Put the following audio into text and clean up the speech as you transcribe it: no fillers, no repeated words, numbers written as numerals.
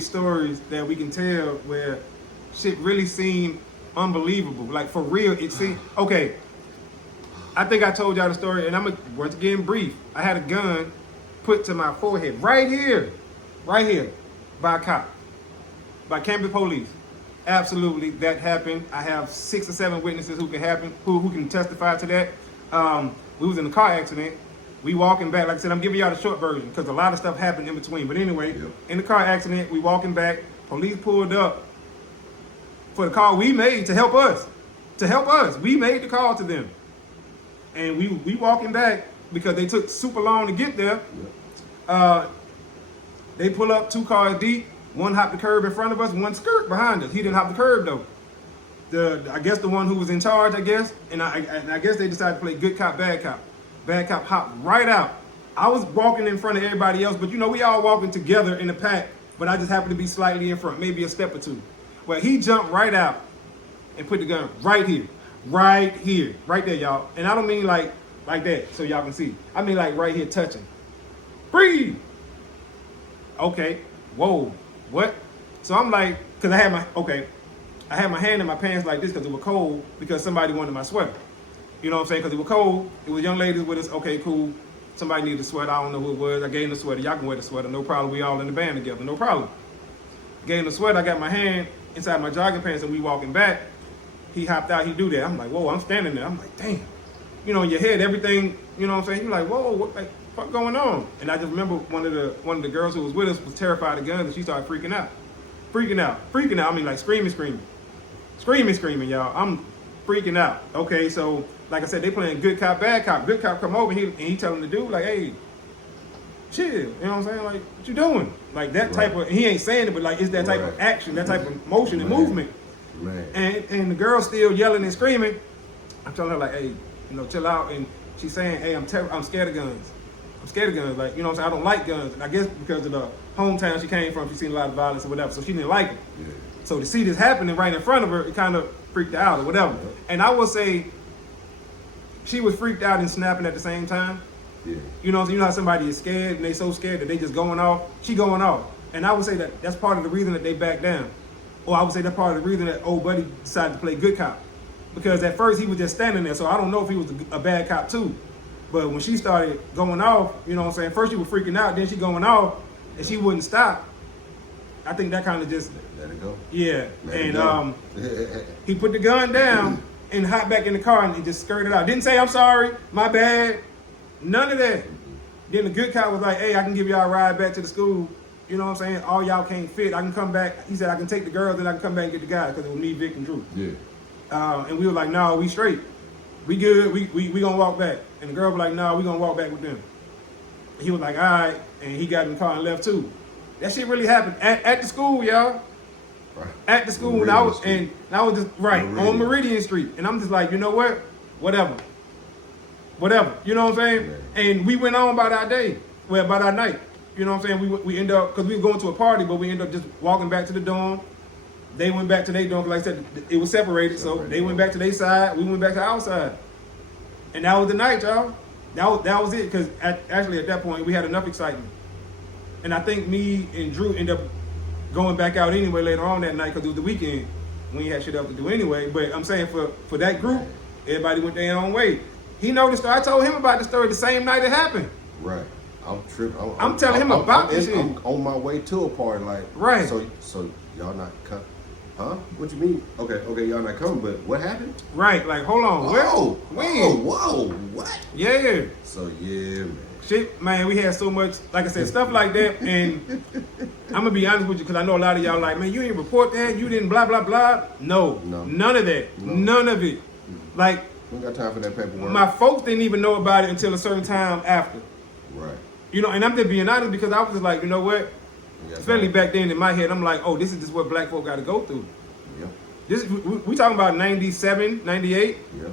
stories that we can tell where shit really seemed unbelievable. Like for real, it seemed okay. I think I told y'all the story, and I'm gonna once again brief. I had a gun put to my forehead right here, by a cop, by campus police. Absolutely, that happened. I have 6 or 7 witnesses who can testify to that. We was in a car accident. We walking back, like I said, I'm giving y'all the short version because a lot of stuff happened in between. But anyway, in the car accident, we walking back. Police pulled up for the call we made to help us. We made the call to them. And we walking back because they took super long to get there. They pull up 2 cars deep. One hopped the curb in front of us, one skirt behind us. He didn't hop the curb though. I guess the one who was in charge, and I guess they decided to play good cop, bad cop. Bad cop hopped right out. I was walking in front of everybody else, but we all walking together in a pack, but I just happened to be slightly in front, maybe a step or 2. Well, he jumped right out and put the gun right there, y'all. And I don't mean like that, so y'all can see. I mean like right here touching. Breathe. Okay, whoa, what? So I'm like, cause I had my hand in my pants like this because it was cold because somebody wanted my sweater. You know what I'm saying? Because it was cold. It was young ladies with us. Okay, cool. Somebody needed a sweater. I don't know who it was. I gave them the sweater. Y'all can wear the sweater. No problem. We all in the band together. No problem. Gave him the sweater. I got my hand inside my jogging pants and we walking back. He hopped out. He do that. I'm like, whoa, I'm standing there. I'm like, damn. In your head, everything, you know what I'm saying? You're like, whoa, what going on? And I just remember one of the girls who was with us was terrified of guns and she started freaking out. I mean, like screaming, y'all. I'm freaking out. Okay, so like I said, they playing good cop, bad cop. Good cop come over and he telling the dude like, hey, chill. You know what I'm saying? Like, what you doing? Like that type of, he ain't saying it, but like it's that type of action, that type of motion and movement. And the girl still yelling and screaming. I'm telling her like, hey, chill out. And she's saying, hey, I'm scared of guns. Like, what I'm saying? I don't like guns. And I guess because of the hometown she came from, she's seen a lot of violence or whatever, so she didn't like it. Yeah. So to see this happening right in front of her, it kind of freaked her out or whatever. Yeah. And I will say, she was freaked out and snapping at the same time. Yeah. You know how somebody is scared and they so scared that they just going off? She going off. And I would say that's part of the reason that they backed down. Or I would say that's part of the reason that old buddy decided to play good cop. Because at first he was just standing there, so I don't know if he was a bad cop too. But when she started going off, first she was freaking out, then she going off, and she wouldn't stop. I think that kind of just... Let it go. Yeah. He put the gun down and hopped back in the car and he just skirted out. Didn't say, I'm sorry, my bad. None of that. Then the good cop was like, hey, I can give y'all a ride back to the school. You know what I'm saying? All y'all can't fit. I can come back. He said, I can take the girls and I can come back and get the guys because it was me, Vic, and Drew. Yeah. And we were like, no, we straight. We good. We gonna walk back. And the girl was like, no, we gonna walk back with them. And he was like, all right. And he got in the car and left too. That shit really happened at the school, y'all. Right. At the school, and I was just on Meridian Street, and I'm just like, you know what? Whatever. You know what I'm saying? Yeah. And we went on about our day, about our night. You know what I'm saying? We end up, because we were going to a party, but we ended up just walking back to the dorm. They went back to their dorm, like I said, it was separated, so they went back to their side, we went back to our side. And that was the night, y'all. That was it, because actually at that point, we had enough excitement. And I think me and Drew ended up going back out anyway later on that night because it was the weekend. We ain't had shit else to do anyway. But I'm saying for that group, everybody went their own way. He know the story. I told him about the story the same night it happened. Right. I'm tripping. I'm telling him about this shit. I'm on my way to a party, like. Right. So y'all not coming? Huh? What you mean? Okay, y'all not coming, but what happened? Right. Like, hold on. Whoa, what? Yeah. So yeah, man. Shit, man, we had so much, like I said, stuff like that. And I'm gonna be honest with you, because I know a lot of y'all like, man, you didn't report that, you didn't blah, blah, blah. No. None of that. No. None of it. Like, we got time for that paperwork. My folks didn't even know about it until a certain time after. Right. And I'm just being honest because I was just like, you know what? Especially back then in my head, I'm like, oh, this is just what black folk got to go through. Yeah. We talking about 97, 98. Yeah.